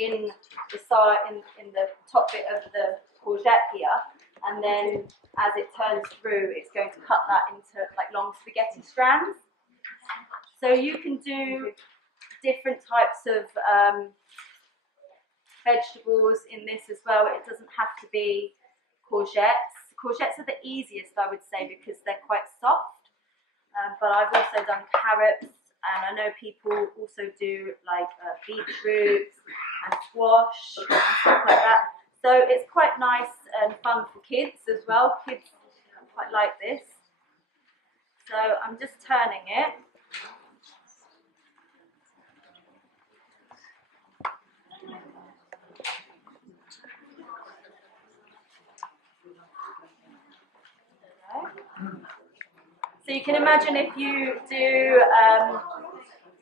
in the side, in the top bit of the courgette here, and then as it turns through, it's going to cut that into like long spaghetti strands. So you can do different types of vegetables in this as well. It doesn't have to be courgettes. Courgettes are the easiest, I would say, because they're quite soft. But I've also done carrots, and I know people also do like beetroots and squash and stuff like that. So it's quite nice and fun for kids as well. Kids quite like this. So I'm just turning it. So you can imagine if you do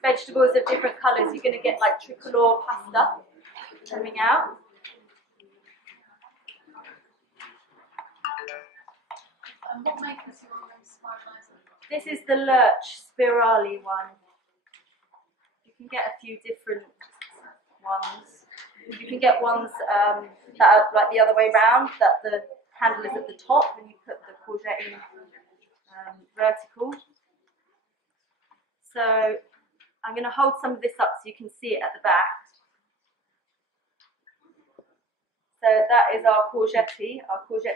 vegetables of different colours, you're going to get like tricolor pasta coming out. And what makers you want to spiralise? This is the Lurch Spirali one. You can get a few different ones. You can get ones that are like the other way round, that the handle is at the top and you put the courgette in vertical. So I'm going to hold some of this up so you can see it at the back. So that is our courgette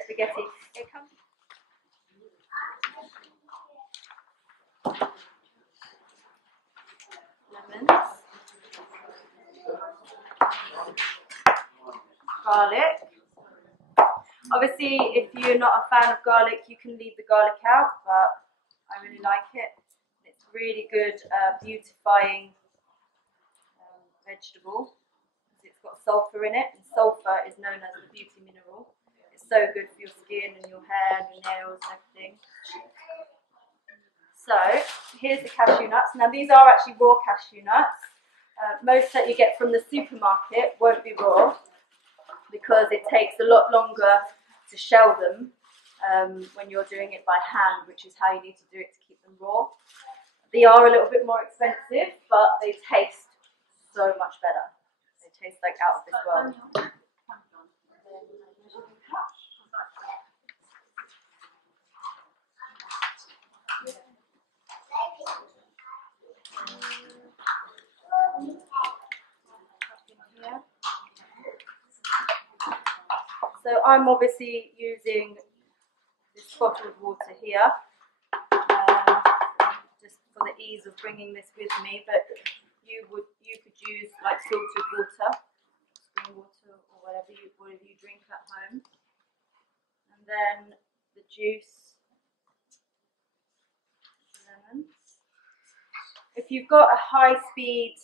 spaghetti. It comes. Lemons, garlic. Obviously, if you're not a fan of garlic, you can leave the garlic out, but I really like it. It's really good beautifying vegetable. It's got sulfur in it, and sulfur is known as the beauty mineral. It's so good for your skin and your hair and your nails and everything. So here's the cashew nuts. Now these are actually raw cashew nuts. Most that you get from the supermarket won't be raw because it takes a lot longer to shell them when you're doing it by hand, which is how you need to do it to keep them raw. They are a little bit more expensive, but they taste so much better. They taste like out of this world. So I'm obviously using this bottled water here, just for the ease of bringing this with me. But you could use like filtered water, spring water, or whatever you drink at home. And then the juice, lemons. If you've got a high-speed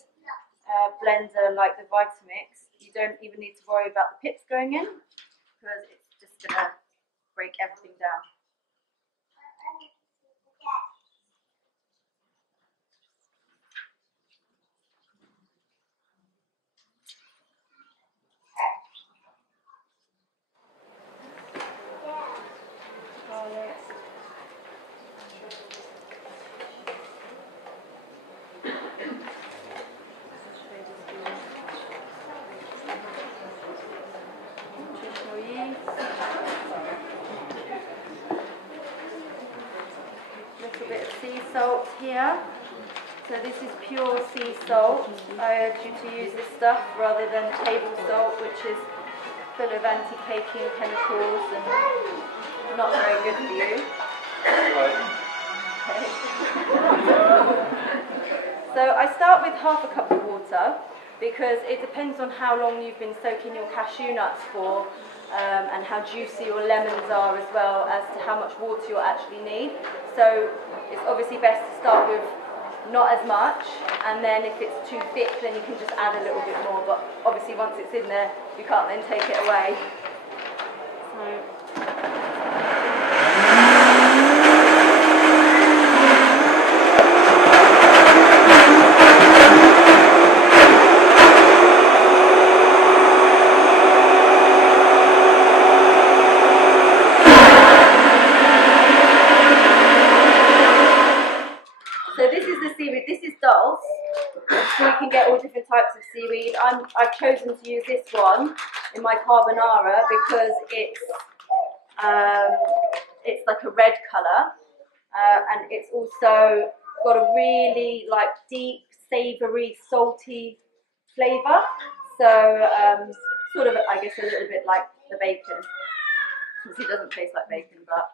blender like the Vitamix, you don't even need to worry about the pips going in, because it's just going to break everything down. Garlic. Little bit of sea salt here. So this is pure sea salt. I urge you to use this stuff rather than table salt, which is full of anti-caking chemicals and not very good for you. Okay. So I start with half a cup of water, because it depends on how long you've been soaking your cashew nuts for, and how juicy your lemons are as well, as to how much water you'll actually need. So it's obviously best to start with not as much, and then if it's too thick, then you can just add a little bit more. But obviously once it's in there, you can't then take it away. So this is the seaweed. This is dulse, sweet can get all different types of seaweed. I've chosen to use this one in my carbonara because it's like a red colour, and it's also got a really like deep, savoury, salty flavour. So sort of, I guess, a little bit like the bacon. It doesn't taste like bacon, but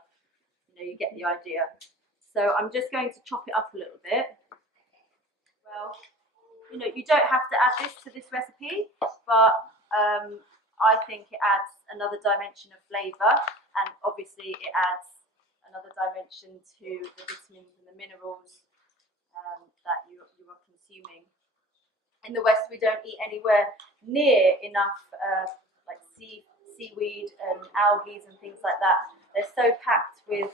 you know, you get the idea. So I'm just going to chop it up a little bit. Well, you know, you don't have to add this to this recipe, but I think it adds another dimension of flavour, and obviously it adds another dimension to the vitamins and the minerals that you are consuming. In the West, we don't eat anywhere near enough like seaweed and algae and things like that. They're so packed with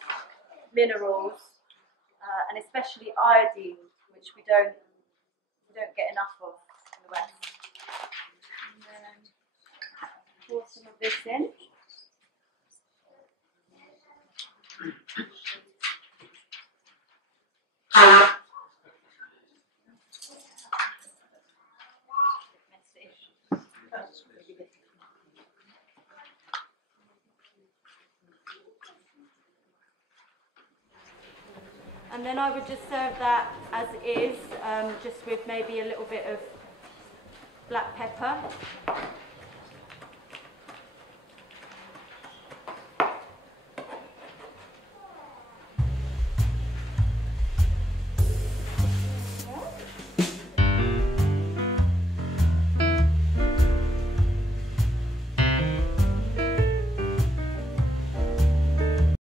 minerals and especially iodine, which we don't get enough of in the West. And then pour some of this in. And then I would just serve that as is, just with maybe a little bit of black pepper.